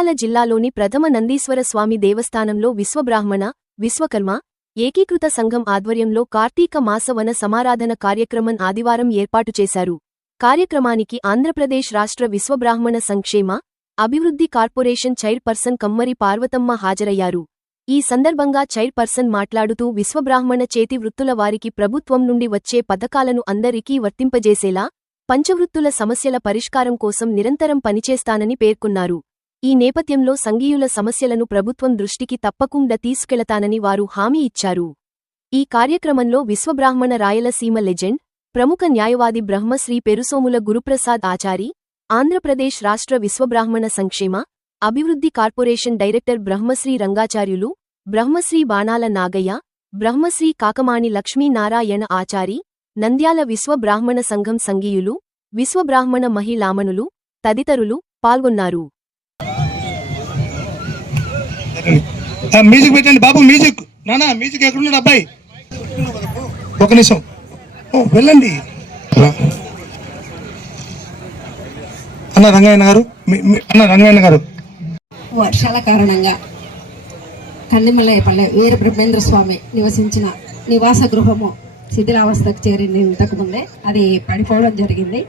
నంద్యాల జిల్లాలోని ప్రథమ నందీశ్వర స్వామి దేవస్థానంలో విశ్వబ్రాహ్మణ విశ్వకర్మ ఏకీకృత సంఘం ఆధ్వర్యంలో కార్తీక మాసవన సమారాధన కార్యక్రమం ఆదివారం ఏర్పాటు చేశారు. కార్యక్రమానికి ఆంధ్రప్రదేశ్ రాష్ట్ర విశ్వబ్రాహ్మణ సంక్షేమ అభివృద్ధి కార్పొరేషన్ చైర్పర్సన్ కమ్మరి పార్వతమ్మ హాజరయ్యారు. ఈ సందర్భంగా చైర్పర్సన్ మాట్లాడుతూ విశ్వబ్రాహ్మణ చేతి వృత్తుల వారికి ప్రభుత్వం నుండి వచ్చే పథకాలను అందరికీ వర్తింపజేసేలా పంచవృత్తుల సమస్యల పరిష్కారం కోసం నిరంతరం పనిచేస్తానని పేర్కొన్నారు. ఈ నేపథ్యంలో సంఘీయుల సమస్యలను ప్రభుత్వం దృష్టికి తప్పకుండా తీసుకెళతానని వారు హామీ ఇచ్చారు. ఈ కార్యక్రమంలో విశ్వబ్రాహ్మణ రాయలసీమ లెజెండ్ ప్రముఖ న్యాయవాది బ్రహ్మశ్రీ పెరుసోముల గురుప్రసాద్ ఆచారి ఆంధ్రప్రదేశ్ రాష్ట్ర విశ్వబ్రాహ్మణ సంక్షేమ అభివృద్ధి కార్పొరేషన్ డైరెక్టర్ బ్రహ్మశ్రీ రంగాచార్యులు బ్రహ్మశ్రీ బాణాల నాగయ్య బ్రహ్మశ్రీ కాకమాణి లక్ష్మీనారాయణ ఆచారి నంద్యాల విశ్వబ్రాహ్మణ సంఘం సంఘీయులు విశ్వబ్రాహ్మణ మహిళామణులు తదితరులు పాల్గొన్నారు. మ్యూజిక్ పెట్టండి. బాబు మ్యూజిక్ నానా మ్యూజిక్ ఎక్కడున్నాడు అబ్బాయి? ఒక నిమిషం. ఓ, వెళ్ళండి. అన్న రంగాయణ గారు అన్న రంగాయణ గారు. వర్షాల కారణంగా కన్నిమలయపల్లె వీర బ్రహ్మేంద్ర స్వామి నివసించిన నివాస గృహము శిథిలావస్థకు చేరింది ఇంతకుముందే. అది పడిపోవడం జరిగింది.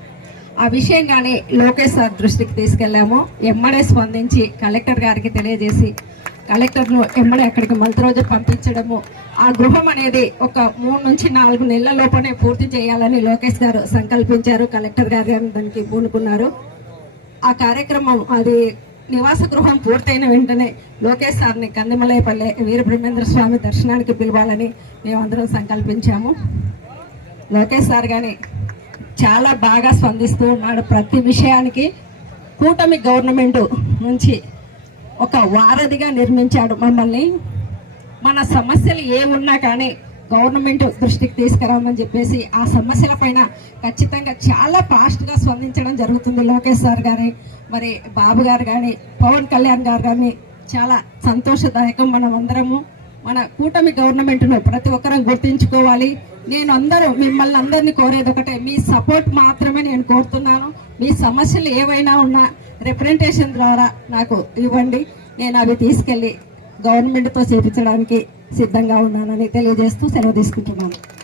ఆ విషయంగానే లోకేష్ సార్ దృష్టికి తీసుకెళ్ళాము. ఎమ్మడే స్పందించి కలెక్టర్ గారికి తెలియజేసి కలెక్టర్ను ఎమ్మడే అక్కడికి మొదటి రోజు పంపించడము. ఆ గృహం అనేది ఒక మూడు నుంచి నాలుగు నెలల లోపనే పూర్తి చేయాలని లోకేష్ గారు సంకల్పించారు. కలెక్టర్ గారు దానికి పూనుకున్నారు. ఆ కార్యక్రమం అది నివాస గృహం పూర్తయిన వెంటనే లోకేష్ సార్ని కందిమలయపల్లె వీరబ్రహ్మేంద్ర స్వామి దర్శనానికి పిలవాలని మేమందరం సంకల్పించాము. లోకేష్ సార్ కానీ చాలా బాగా స్పందిస్తూ ఉన్నాడు ప్రతి విషయానికి. కూటమి గవర్నమెంట్ నుంచి ఒక వారధిగా నిర్మించాడు మమ్మల్ని. మన సమస్యలు ఏమున్నా కానీ గవర్నమెంట్ దృష్టికి తీసుకురామని చెప్పేసి ఆ సమస్యల పైన ఖచ్చితంగా చాలా ఫాస్ట్గా స్పందించడం జరుగుతుంది లోకేష్ సార్ గారి మరి బాబు గారు కానీ పవన్ కళ్యాణ్ గారు కానీ చాలా సంతోషదాయకం. మనం అందరము మన కూటమి గవర్నమెంట్ను ప్రతి ఒక్కరం గుర్తించుకోవాలి. నేను అందరూ మిమ్మల్ని అందరినీ కోరేది ఒకటే. మీ సపోర్ట్ మాత్రమే నేను కోరుతున్నాను. మీ సమస్యలు ఏవైనా ఉన్నా రిప్రజెంటేషన్ ద్వారా నాకు ఇవ్వండి. నేను అవి తీసుకెళ్ళి గవర్నమెంట్తో చేపించడానికి సిద్ధంగా ఉన్నానని తెలియజేస్తూ సెలవు తీసుకుంటున్నాను.